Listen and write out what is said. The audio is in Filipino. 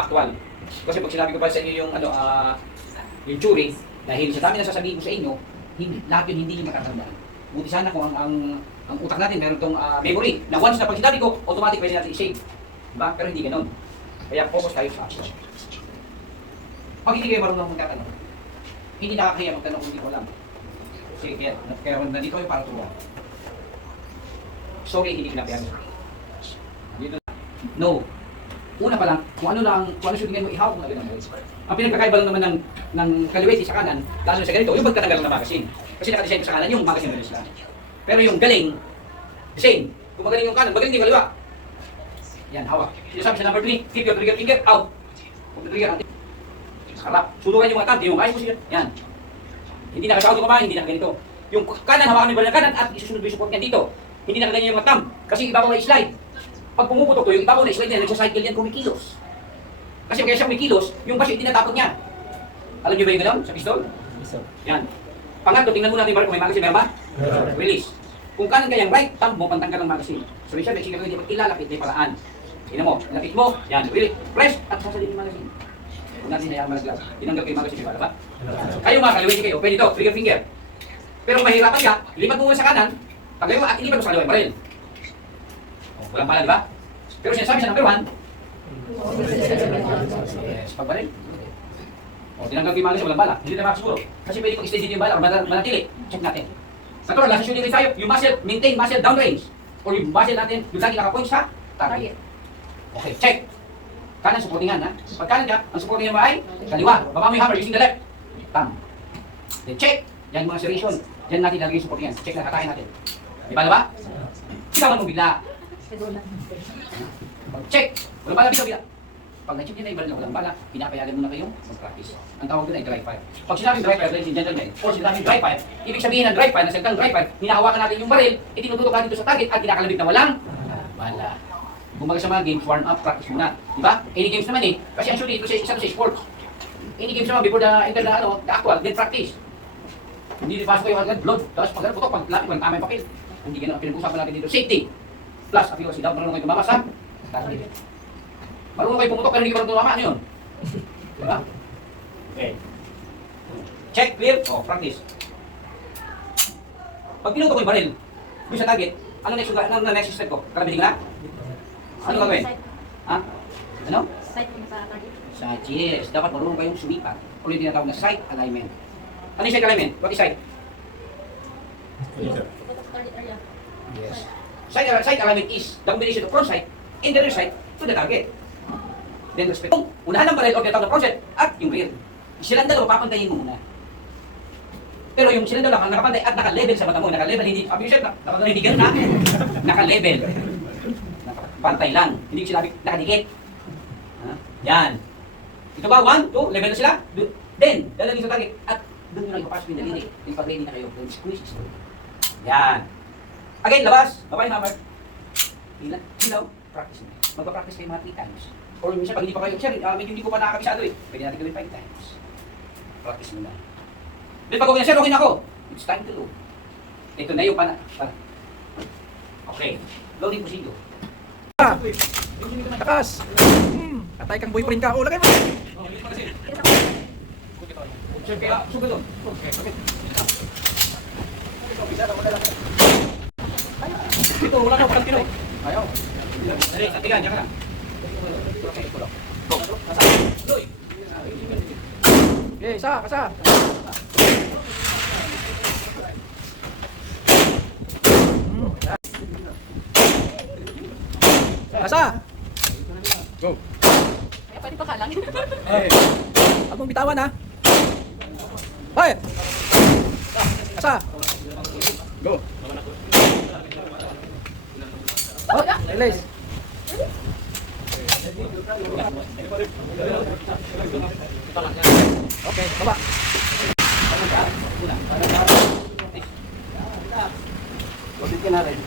actual. Kasi pag sinabi ko pa sa inyo yung yung theory, dahil sa dami na sasabihin ko sa inyo, hindi, lahat yun hindi nyo matatandaan. Buti sana kung ang utak natin meron tong memory, na once na pag sinabi ko, automatic pwede natin i-save. Diba? Pero hindi ganun. Kaya focus tayo sa action. Pag hindi kayo marunong magtatanong, hindi nakakaya magtanong kung hindi ko alam. Sige, kaya nandito kayo para tuwa. Sorry, hindi kinapayan. No. Una pa lang, kung ano shootingan mo, ihawak mo agad ang magazine. Ang pinagkakaiba lang naman ng kaliwete sa kanan, lalo sa ganito, yung pagkatanggal ng magazine. Kasi nakadesign sa kanan, yung magazine mo sila. Pero yung galing, same. Kung magaling yung kanan, magaling yung kaliwa. Yan, hawak. Sinasabi sa number 3, keep your trigger finger out. Kung trigger natin. Harap. Sunuran yung mga tab, yung ayos mo siya. Yan. Hindi nakasakot yung kamay, hindi nakaganito. Yung kanan, hawakan mo yung kanan at isusunod mo yung support niya dito. Hindi nakaganyan yung mga thumb. Kasi ibabaw na slide. Pag pumuputok to, yung ibabaw na slide niya, nagsacycle yan kumikilos. Kasi kaya siya kumikilos, yung baso tinatapon niya. Alam niyo ba yung gano'n sa pistol? Yan. Pangatlo, tingnan mo natin kung may magazine, meron ba? Release. Kung kanan kayang right, thumb mo, pantanggal ng magazine. So, siya, may sinagawin niya, pag ilalapit, may paraan. Tingnan mo, lapit mo, yan, really, press, at sasalin yung magazine. Kung natin hayaan malaglag, tinanggap kayo magazine, diba? Kayo mga kaliwete kayo, pwede ito, trigger finger. Pero mahirapan ka, ilipat mo sa kanan, pag kayo ilipat mo sa kaliwa, baril. Walang pala, di ba? Pero sinasabi sa number 1, yes, pagbaril. O, tinanggap kayo magazine, walang bala, hindi na makasiguro. Kasi pwede kong i-stay dito yung bala, o manatili. Check natin. Natural, nasa shooting range tayo, yung muscle, maintain muscle downrange. O yung muscle natin, yung lagi nakapoint sa target. Okay, check. Kanan, supportingan, ha? Pag kanan ka, ang supportingan mo ay kaliwa. Baba mo yung hammer using the left. Thumb. Then check. Yan yung mga serration. Yan natin nalagay yung supportingan. Check na, katahin natin. Di ba, diba? Sigawan mo bigla. Check. Walang bala, bigla. Pag na-check nyo na yung baril na walang bala, pinapayagan mo na kayong mag-practice. Ang tawag doon ay dry fire. Pag sinabing dry fire, ladies and gentlemen, o sinabing dry fire, ibig sabihin ng dry fire, na salitang dry fire, hinahawakan natin yung baril, itinututok natin dito sa target at kinakalabit na walang bala. Kumbaga sa mga games, warm up, practice muna. Diba? Any games naman eh. Kasi ang shooting, ito isa sa sports. Any games naman, before the enter the actual, then practice. Hindi pasok kayo agad, blood. Tapos pag putok, pag lapit, walang tama yung papel. Hindi ganun ang pinag-usapan natin dito. Safety. Plus, accuracy. Dapat marunong kayo tumama sa target. Marunong kayo pumutok, pero hindi kayo marunong tumama. Ano yun? Diba? Okay. Check, clear. Oh, practice. Pag pinutok ko yung baril, doon sa target, ano next step ko? Kalabihin na? Ano gagawin? Ha? Ano? Sight mo sa target. Sight, yes. Dapat marunong kayong sumipat. O yung tinatawag na sight alignment. Ano yung sight alignment? What is sight? Target area. Yes. Sight alignment is the combination of front sight and the rear sight to the target. Then respect. Unahan ng baril o tinatawag na front sight at yung rear. Silang dalawa, papantayin mo muna. Pero yung silang dalawa, nakapantay at naka-level sa mata mo. Naka-level, hindi, hindi ganun na. Naka-level. Pantay lang. Hindi ko sinabi nakadikit. Yan. Ito ba? 1, 2, level na sila. Then, lalagay sa target. At doon nyo lang ipapasok yung daliri. Yung pag-ready na kayo. Then squeeze. Yan. Again, labas. Baba yung hammer. Hilaw. Practice mo. Magpa-practice kayo mga 3 times. Or minsan pag hindi pa kayo, sir, medyo hindi ko pa nakakabisado eh. Pwede natin gawin 5 times. Practice mo na. Then pag okay na, sir, okay na ako. It's time to load. Ito na yung Okay. Loading procedure. Takas! Atay kang boyfriend ka. O, lagay mo! Sir, kaya sugat doon. Ito, wala na, walang kilo. Ayaw. Dali, satigan, diyan ka na. Kasa. Loy. Okay, kasa! Kasa! Go! Kaya pwede pa kalang. Huwag mong bitawan ha! Hoy! Kasa! Go! Oh, release! Okay, baba! Ulit ka na rin.